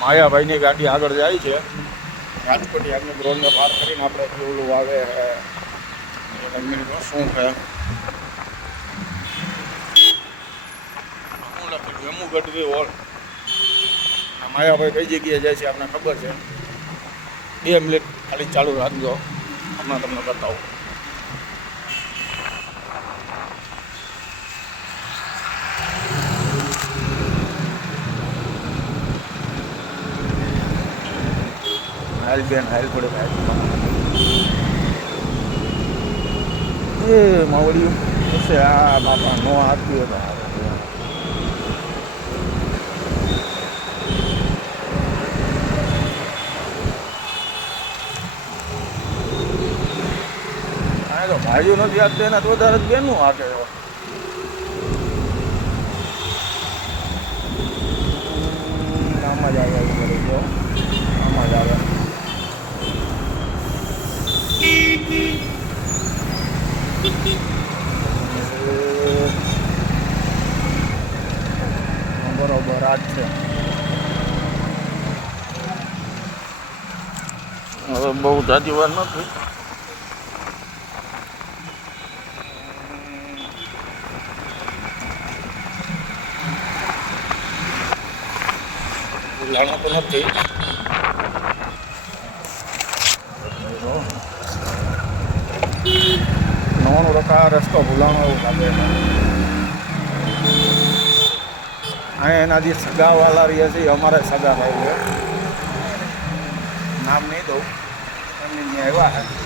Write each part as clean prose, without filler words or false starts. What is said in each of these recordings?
માયાભાઈની ગાડી આગળ જાય છે રાજકોટથી આપણે બ્રોડને પાર કરીને આપણે ઓલું આવે શું છે શું લખ્યું વેમુ ગઢવી હોલ. માયાભાઈ કઈ જગ્યાએ જાય છે આપણને ખબર છે. 2 મિનિટ ખાલી ચાલુ રાખજો, હમણાં તમને બતાવું. હાલ બેન હાલ પડે હાલ એ માવડિયું હશે. આ બાપા નો આપ્યું હતા. તો ભાઈઓ નથી આપતો એના તો વધારે જ બેનું હાથે. આમાં જ આવે આમાં જ આવે. બરોબર આ જ છે. હવે બહુ જાજી વાર નથી. લાણા તો નથી. નવાનું રખા રસ્તો ભૂલાણો એવું લાગે. અહીંયા એના જે સગાવાલા રહ્યા છે એ અમારા સગા ભાઈ છે. નામ નહીં દઉં, એમની ત્યાં આવ્યા છે.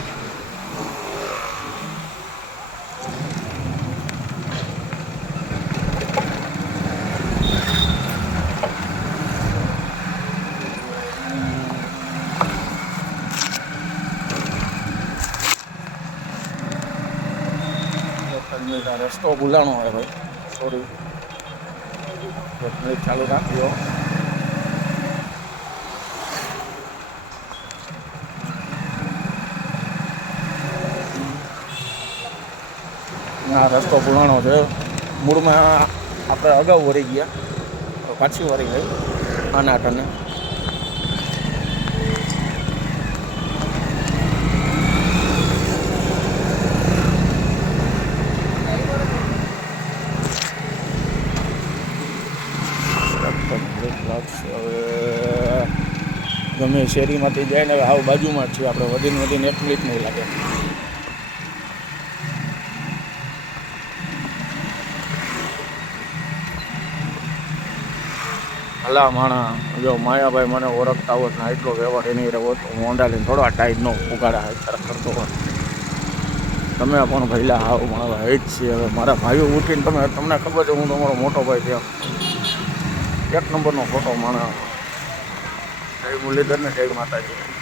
રસ્તો ભૂલાણો હોય ભાઈ, સોરી. ચાલુ રાખ્યો. આ રસ્તો ભૂલાણો છે. મૂળમાં આપણે અગાઉ વળી ગયા, પાછી વળી ગઈ આના ટને. ગમે શેરીમાંથી જાય ને હાવ બાજુમાં જ છીએ આપણે. વધીને 1 મિનિટ નહીં લાગે. હલા માણા જો માયાભાઈ મને ઓળખતા હોત ને એટલો વ્યવહાર એની રહ્યો તો હું ઓંડાલીને થોડો ટાઈટનો ઉગાડા કરતો હોત. તમે પણ ભઈલા હાવ મારા ભાઈ જ છીએ. હવે મારા ભાઈઓ ઉઠીને તમને ખબર છે હું તમારો મોટો ભાઈ ત્યાં 1 નંબરનો ફોટો માણા. જય મુરલીધર ને જય માતાજી.